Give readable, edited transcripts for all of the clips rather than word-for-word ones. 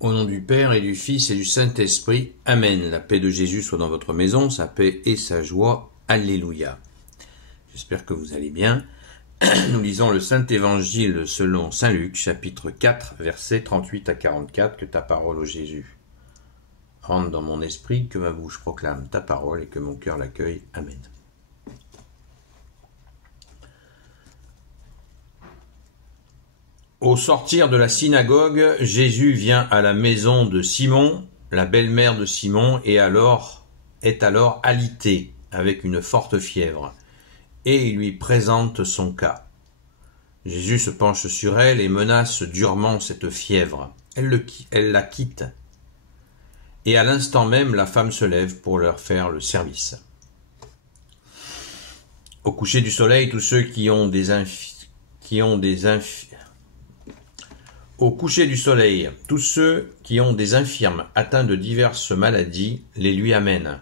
Au nom du Père et du Fils et du Saint-Esprit. Amen. La paix de Jésus soit dans votre maison, sa paix et sa joie. Alléluia. J'espère que vous allez bien. Nous lisons le Saint-Évangile selon Saint Luc, chapitre 4, versets 38 à 44. Que ta parole, ô Jésus, rentre dans mon esprit, que ma bouche proclame ta parole et que mon cœur l'accueille. Amen. Au sortir de la synagogue, Jésus vient à la maison de Simon, la belle-mère de Simon, et est alors alité avec une forte fièvre, et il lui présente son cas. Jésus se penche sur elle et menace durement cette fièvre. Elle la quitte, et à l'instant même, la femme se lève pour leur faire le service. Au coucher du soleil, tous ceux Au coucher du soleil, tous ceux qui ont des infirmes atteints de diverses maladies les lui amènent.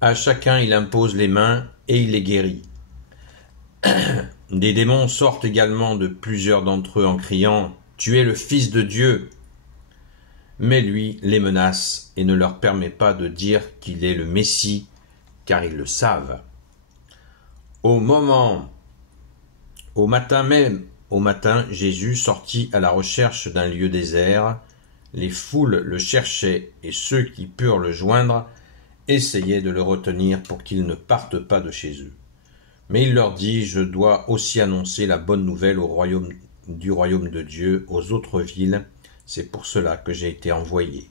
À chacun il impose les mains et il les guérit. Des démons sortent également de plusieurs d'entre eux en criant « Tu es le Fils de Dieu !» Mais lui les menace et ne leur permet pas de dire qu'il est le Messie, car ils le savent. Au matin, Jésus sortit à la recherche d'un lieu désert. Les foules le cherchaient et ceux qui purent le joindre essayaient de le retenir pour qu'il ne parte pas de chez eux. Mais il leur dit « Je dois aussi annoncer la bonne nouvelle du royaume de Dieu aux autres villes. C'est pour cela que j'ai été envoyé. »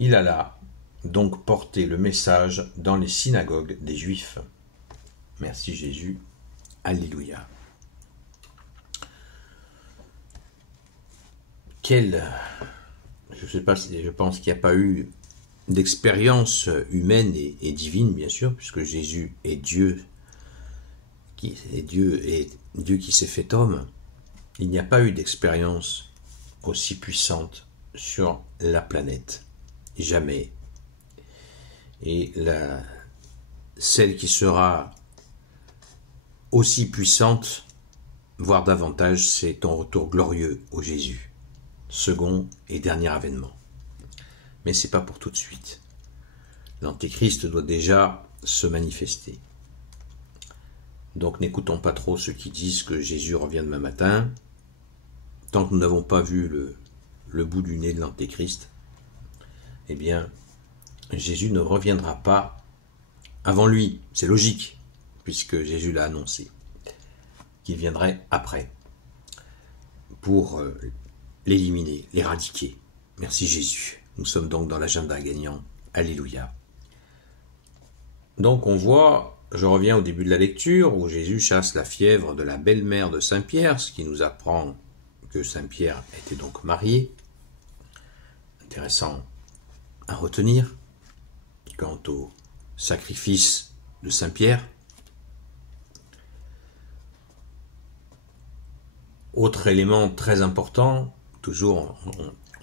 Il alla donc porter le message dans les synagogues des Juifs. Merci Jésus. Alléluia. Je pense qu'il n'y a pas eu d'expérience humaine et divine, bien sûr, puisque Jésus est Dieu, Dieu qui s'est fait homme. Il n'y a pas eu d'expérience aussi puissante sur la planète. Jamais. Et celle qui sera aussi puissante, voire davantage, c'est ton retour glorieux au Jésus. Second et dernier avènement. Mais ce n'est pas pour tout de suite. L'Antéchrist doit déjà se manifester. Donc n'écoutons pas trop ceux qui disent que Jésus revient demain matin. Tant que nous n'avons pas vu le bout du nez de l'Antéchrist, eh bien, Jésus ne reviendra pas avant lui. C'est logique, puisque Jésus l'a annoncé, qu'il viendrait après, pour l'éliminer, l'éradiquer. Merci Jésus. Nous sommes donc dans l'agenda gagnant. Alléluia. Donc on voit, je reviens au début de la lecture, où Jésus chasse la fièvre de la belle-mère de Saint Pierre, ce qui nous apprend que Saint Pierre était donc marié. Intéressant à retenir. Quant au sacrifice de Saint Pierre, autre élément très important, toujours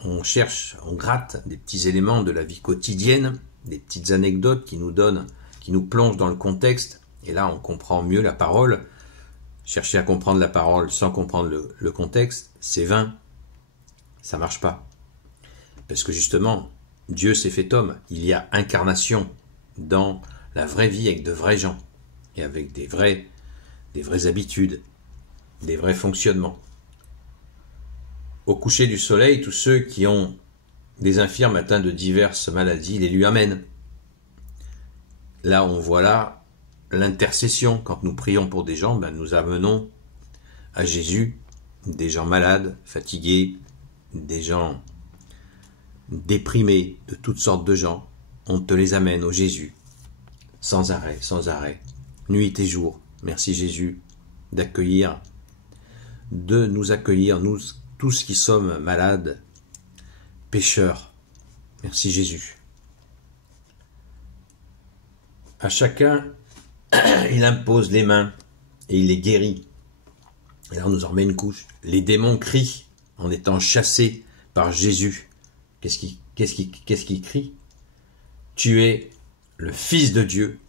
on cherche, on gratte des petits éléments de la vie quotidienne, des petites anecdotes qui nous plongent dans le contexte, et là on comprend mieux la parole. Chercher à comprendre la parole sans comprendre le contexte, c'est vain, ça marche pas. Parce que justement, Dieu s'est fait homme, il y a incarnation dans la vraie vie avec de vrais gens, et avec des vraies habitudes, des vrais fonctionnements. Au coucher du soleil, tous ceux qui ont des infirmes atteints de diverses maladies les lui amènent. Là, on voit là l'intercession. Quand nous prions pour des gens, nous amenons à Jésus des gens malades, fatigués, des gens déprimés, de toutes sortes de gens. On te les amène au Jésus, sans arrêt, nuit et jour. Merci Jésus de nous accueillir, nous tous qui sommes malades, pécheurs. Merci Jésus. À chacun, il impose les mains et il les guérit. Et là, on nous en remet une couche. Les démons crient en étant chassés par Jésus. Qu'est-ce qu'ils crient? Tu es le Fils de Dieu.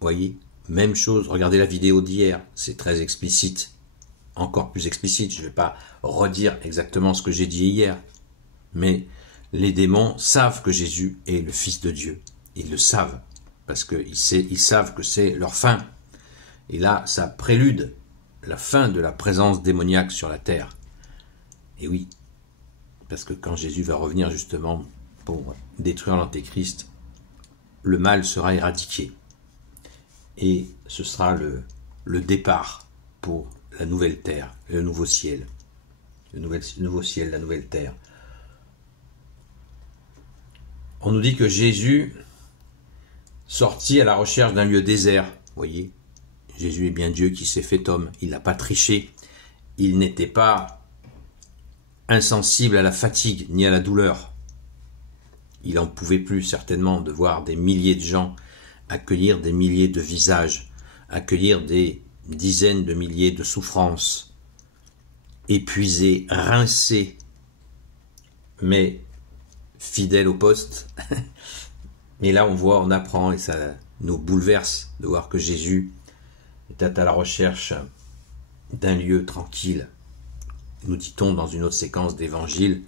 Voyez, même chose. Regardez la vidéo d'hier. C'est très explicite. Encore plus explicite. Je ne vais pas redire exactement ce que j'ai dit hier. Mais les démons savent que Jésus est le Fils de Dieu. Ils le savent, parce qu'ils savent que c'est leur fin. Et là, ça prélude la fin de la présence démoniaque sur la terre. Et oui, parce que quand Jésus va revenir justement pour détruire l'Antéchrist, le mal sera éradiqué. Et ce sera le départ pour la nouvelle terre, le nouveau ciel. Le nouveau ciel, la nouvelle terre. On nous dit que Jésus sortit à la recherche d'un lieu désert. Vous voyez, Jésus est bien Dieu qui s'est fait homme. Il n'a pas triché. Il n'était pas insensible à la fatigue ni à la douleur. Il n'en pouvait plus certainement de voir des milliers de gens accueillir des milliers de visages, accueillir des dizaines de milliers de souffrances, épuisés, rincés, mais fidèles au poste. Mais là, on apprend, et ça nous bouleverse de voir que Jésus était à la recherche d'un lieu tranquille, nous dit-on dans une autre séquence d'évangile,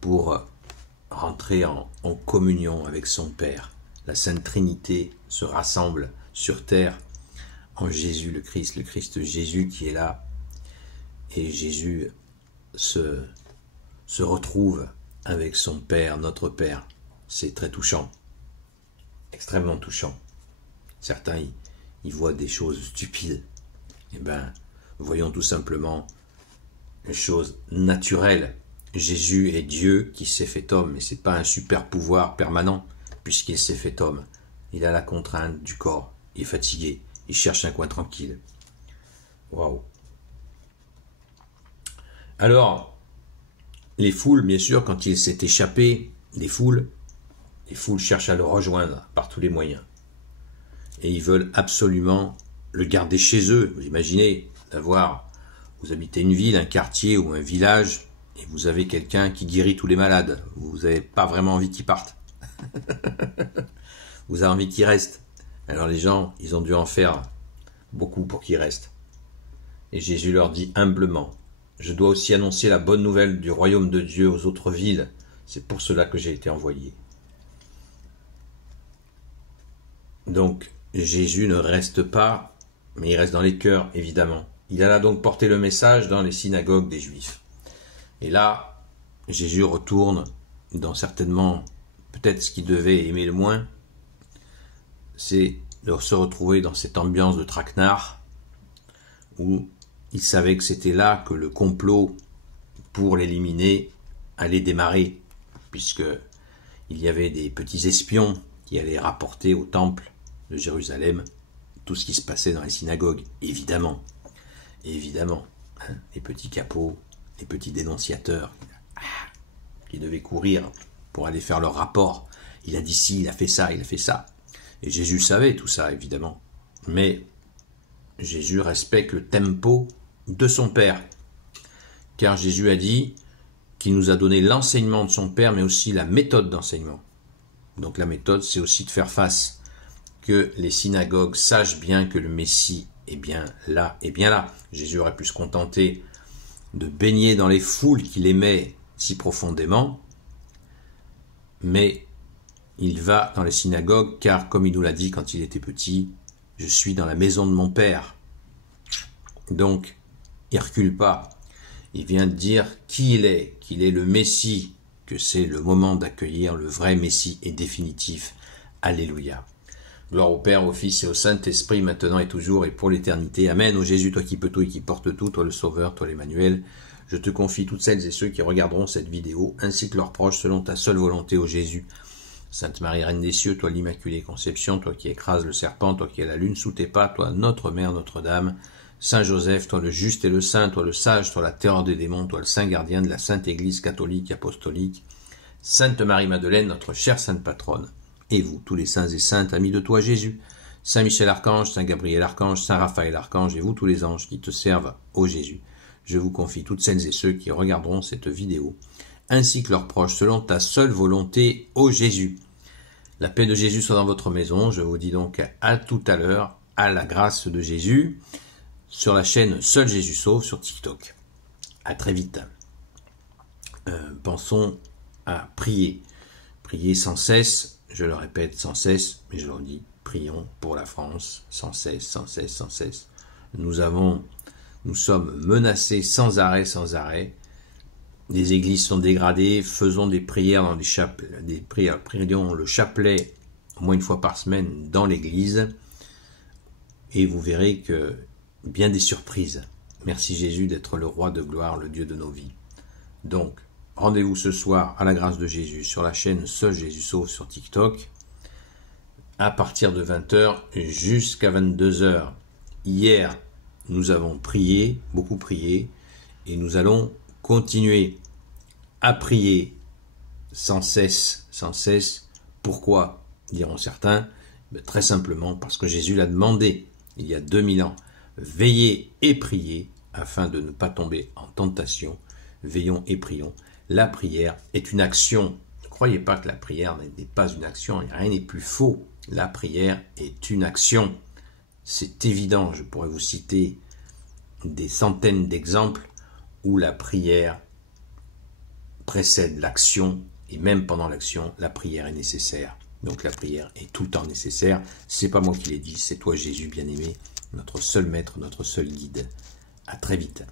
pour rentrer en communion avec son Père. La Sainte Trinité se rassemble sur terre en Jésus le Christ Jésus qui est là, et Jésus se retrouve avec son Père, notre Père. C'est très touchant, extrêmement touchant. Certains ils voient des choses stupides. Eh bien, voyons tout simplement une chose naturelle. Jésus est Dieu qui s'est fait homme, mais ce n'est pas un super pouvoir permanent, puisqu'il s'est fait homme. Il a la contrainte du corps, il est fatigué, il cherche un coin tranquille. Waouh! Alors, les foules, bien sûr, quand il s'est échappé des foules, les foules cherchent à le rejoindre par tous les moyens. Et ils veulent absolument le garder chez eux. Vous imaginez vous habitez une ville, un quartier ou un village, et vous avez quelqu'un qui guérit tous les malades. Vous n'avez pas vraiment envie qu'il parte. Vous avez envie qu'il reste. Alors les gens, ils ont dû en faire beaucoup pour qu'il reste. Et Jésus leur dit humblement, je dois aussi annoncer la bonne nouvelle du royaume de Dieu aux autres villes. C'est pour cela que j'ai été envoyé. Donc, Jésus ne reste pas, mais il reste dans les cœurs, évidemment. Il alla donc porter le message dans les synagogues des Juifs. Et là, Jésus retourne dans certainement, peut-être ce qu'il devait aimer le moins, c'est de se retrouver dans cette ambiance de traquenard, où il savait que c'était là que le complot pour l'éliminer allait démarrer, puisque il y avait des petits espions qui allaient rapporter au temple de Jérusalem tout ce qui se passait dans les synagogues, évidemment. Évidemment, les petits capots, les petits dénonciateurs qui devaient courir pour aller faire leur rapport. Il a dit ci, il a fait ça, il a fait ça. Et Jésus savait tout ça, évidemment. Mais Jésus respecte le tempo de son Père. Car Jésus a dit qu'il nous a donné l'enseignement de son Père, mais aussi la méthode d'enseignement. Donc la méthode, c'est aussi de faire face, que les synagogues sachent bien que le Messie est bien là, et bien là. Jésus aurait pu se contenter de baigner dans les foules qu'il aimait si profondément, mais il va dans les synagogues, car comme il nous l'a dit quand il était petit, je suis dans la maison de mon Père. Donc, il ne recule pas. Il vient de dire qui il est, qu'il est le Messie, que c'est le moment d'accueillir le vrai Messie et définitif. Alléluia. Gloire au Père, au Fils et au Saint-Esprit, maintenant et toujours et pour l'éternité. Amen. Ô Jésus, toi qui peux tout et qui portes tout, toi le Sauveur, toi l'Emmanuel, je te confie toutes celles et ceux qui regarderont cette vidéo, ainsi que leurs proches, selon ta seule volonté, ô Jésus. Sainte Marie, Reine des cieux, toi l'Immaculée Conception, toi qui écrases le serpent, toi qui as la lune sous tes pas, toi notre Mère, Notre-Dame, Saint Joseph, toi le juste et le saint, toi le sage, toi la terreur des démons, toi le saint gardien de la Sainte Église catholique apostolique, Sainte Marie-Madeleine, notre chère Sainte Patronne, et vous, tous les saints et saintes, amis de toi Jésus, Saint Michel Archange, Saint Gabriel Archange, Saint Raphaël Archange, et vous tous les anges qui te servent, ô Jésus, je vous confie toutes celles et ceux qui regarderont cette vidéo, ainsi que leurs proches, selon ta seule volonté, ô Jésus. La paix de Jésus soit dans votre maison, je vous dis donc à tout à l'heure, à la grâce de Jésus, sur la chaîne Seul Jésus Sauve sur TikTok. À très vite. pensons à prier. Prier sans cesse, je le répète sans cesse, mais je le dis, prions pour la France, sans cesse, sans cesse, sans cesse. Nous sommes menacés sans arrêt. Les églises sont dégradées, faisons des prières dans prions le chapelet au moins une fois par semaine dans l'église, et vous verrez que bien des surprises. Merci Jésus d'être le roi de gloire, le Dieu de nos vies. Donc, rendez-vous ce soir à la grâce de Jésus sur la chaîne Seul Jésus Sauve sur TikTok à partir de 20h jusqu'à 22h. Hier, nous avons prié, beaucoup prié, et nous allons continuer à prier sans cesse. Pourquoi, diront certains? Très simplement parce que Jésus l'a demandé il y a 2000 ans. Veillez et priez afin de ne pas tomber en tentation. Veillons et prions. La prière est une action. Ne croyez pas que la prière n'est pas une action. Rien n'est plus faux. La prière est une action. C'est évident. Je pourrais vous citer des centaines d'exemples où la prière précède l'action. Et même pendant l'action, la prière est nécessaire. Donc la prière est tout le temps nécessaire. C'est pas moi qui l'ai dit, c'est toi Jésus bien-aimé, notre seul maître, notre seul guide. À très vite.